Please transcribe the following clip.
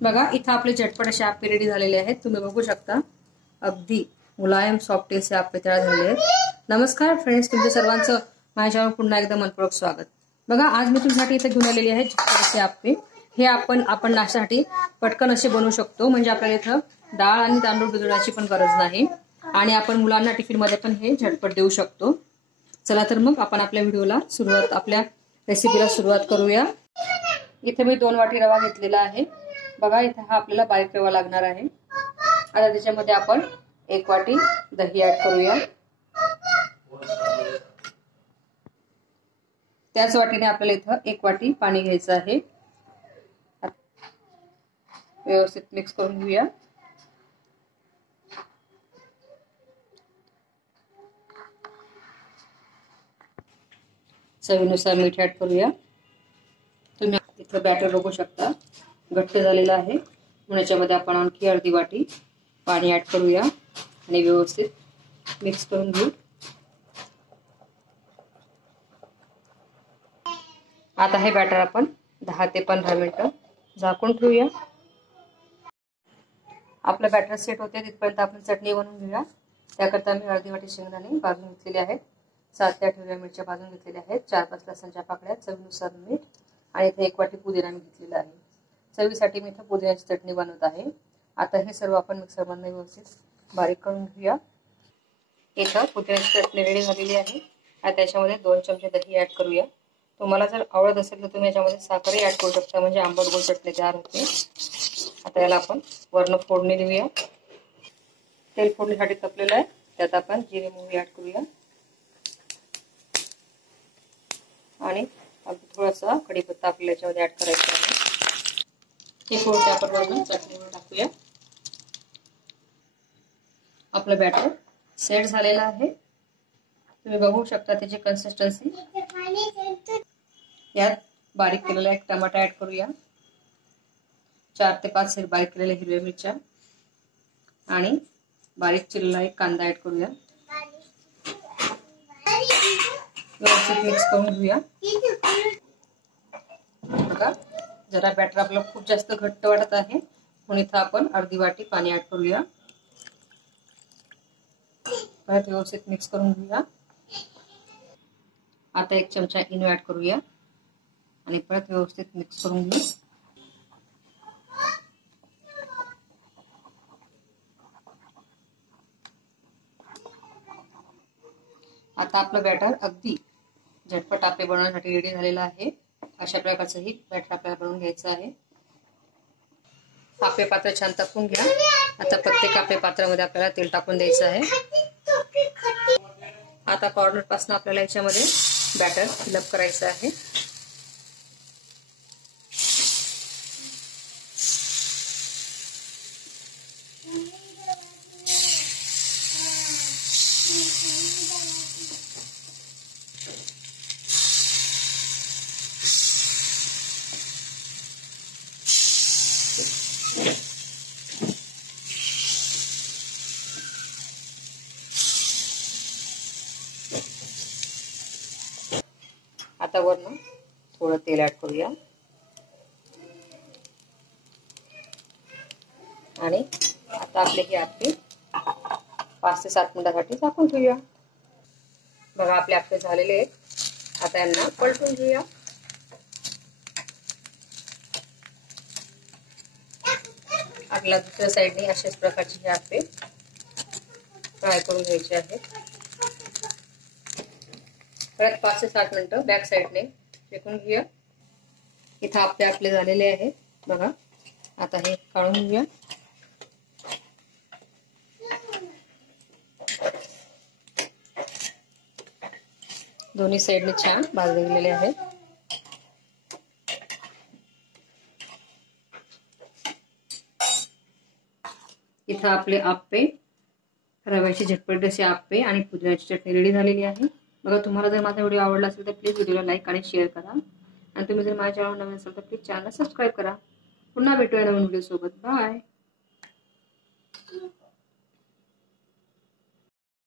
बघा इथं आपले झटपट असे आप्पे रेडी झालेले आहेत. तुम्ही बघू शकता अगदी मुलायम सॉफ्ट असे आप्पे तयार झालेले आहेत. नमस्कार फ्रेंड्स, तुमच्या सर्वांचं माझ्यावर पुन्हा एकदा मनपूर्वक स्वागत. बघा आज मी तुमच्यासाठी इथे घेऊन आलेली आहे झटपट असे आप्पे. हे आपण नाश्त्यासाठी पटकन असे बनवू शकतो. म्हणजे आपल्याला इथं डाळ आणि तांदूळ भिजवण्याची पण गरज नाही आणि आपण मुलांना टिफिन मध्ये पण हे झटपट देऊ शकतो. चला तर मग आपण आपल्या व्हिडिओला आपल्या रेसिपीला सुरुवात करूया. इथे मी 2 वाटी रवा घेतलेला आहे. बघा इथे हा आपल्याला बारीक रवा लागणार आहे. आता त्याच्यामध्ये आपण 1 वाटी दही ऍड करूया. त्याच वाटीने आपल्याला इथं 1 वाटी पाणी घ्यायचं आहे. व्यवस्थित मिक्स करून घेऊया. चवीनुसार मीठ ऍड करूया. तुम्ही इथं बॅटर बघू शकता घट्ट झालेला आहे. म्हणून याच्यामध्ये आपण आणखी अर्धी वाटी पाणी ऍड करूया आणि व्यवस्थित मिक्स करून घेऊ. आता हे बॅटर आपण 10 ते 15 मिनिटं झाकून ठेवूया. आपलं बॅटर सेट होते तिथपर्यंत आपण चटणी बनवून घेऊया. त्याकरता मी अर्धी वाटी शेंगदाणे भाजून घेतलेले आहेत. 7 ते 8 हिरव्या मिरच्या भाजून घेतलेल्या आहेत. 4-5 लसणच्या पाकळ्या, चवीनुसार मीठ आणि इथे 1 वाटी पुदिना मी घेतलेला आहे. चवीसाठी मी इथे पुदिन्याची चटणी बनवत आहे. आता हे सर्व आपण मिक्सरमधून व्यवस्थित बारीक करून घेऊया. इथं पुदिन्याची चटणी रेडी झालेली आहे. आता त्याच्यामध्ये 2 चमचे दही ऍड करूया. तुम्हाला जर आवडत असेल तर तुम्ही याच्यामध्ये साखरही ऍड करू शकता, म्हणजे आंबट गोड चटणी तयार होते. आता याला आपण वर्ण फोडणी देऊया. तेल फोडणीसाठी तपलेलं आहे. त्यात आपण जिरे मोहरी ऍड करूया आणि अगदी थोडासा कढीपत्ता आपल्याला याच्यामध्ये ऍड करायचा आहे. हे फोडणी आपण वरून चटणीवर टाकूया. आपलं बॅटर सेट झालेलं आहे. तुम्ही बघू शकता त्याची कन्सिस्टन्सी. यात बारीक केलेला 1 टमाटा ऍड करूया. 4 ते 5 बारीक केलेल्या हिरव्या मिरच्या आणि बारीक चिरलेला 1 कांदा ऍड करूया. व्यवस्थित मिक्स करून घेऊया. बघा जरा बॅटर आपल्याला खूप जास्त घट्ट वाटत आहे म्हणून इथं आपण अर्धी वाटी पाणी ऍड करूया. परत व्यवस्थित मिक्स करून घेऊया. आता 1 चमचा इनो ऍड करूया आणि परत व्यवस्थित मिक्स करून घेऊ. आता आपलं बॅटर अगदी झटपट आप्पे बनवण्यासाठी रेडी झालेलं आहे. अशा प्रकारचं ही बॅटर आपल्याला बनवून घ्यायचं आहे. आप्पे पात्र छान तापवून घ्या. आता प्रत्येक आप्पे पात्रामध्ये आपल्याला तेल टाकून द्यायचं आहे. आता कॉर्नर पासून आपल्याला याच्यामध्ये बॅटर फिलअप करायचं आहे. आता वरून थोडं तेल ऍड करूया आणि आता आपले हे आप्पे 5 ते 7 मिनिटांसाठी झाकून ठेवूया. बघा आपले आप्पे झालेले आहेत. आता यांना पलटून घेऊया. आपल्या दुसऱ्या साईडने अशाच प्रकारचे हे आप्पे फ्राय करून घ्यायचे आहेत. परत 5 ते 7 मिनिटं बॅक साईडने शेकून घेऊया. इथं आप्पे आपले झालेले आहेत. बघा आता हे काढून घेऊया. दोन्ही साईडने छान भाजले गेलेले आहेत. इथं आपले आप्पे रव्याचे झटपट असे आप्पे आणि पुदिन्याची चटणी रेडी झालेली आहे. बघा तुम्हाला जर माझा व्हिडिओ आवडला असेल तर प्लीज व्हिडिओला लाईक आणि शेअर करा आणि तुम्ही जर माझ्या चॅनलवर नवीन असाल तर प्लीज चॅनलला सबस्क्राईब करा. पुन्हा भेटूया नवीन व्हिडिओ सोबत. बाय.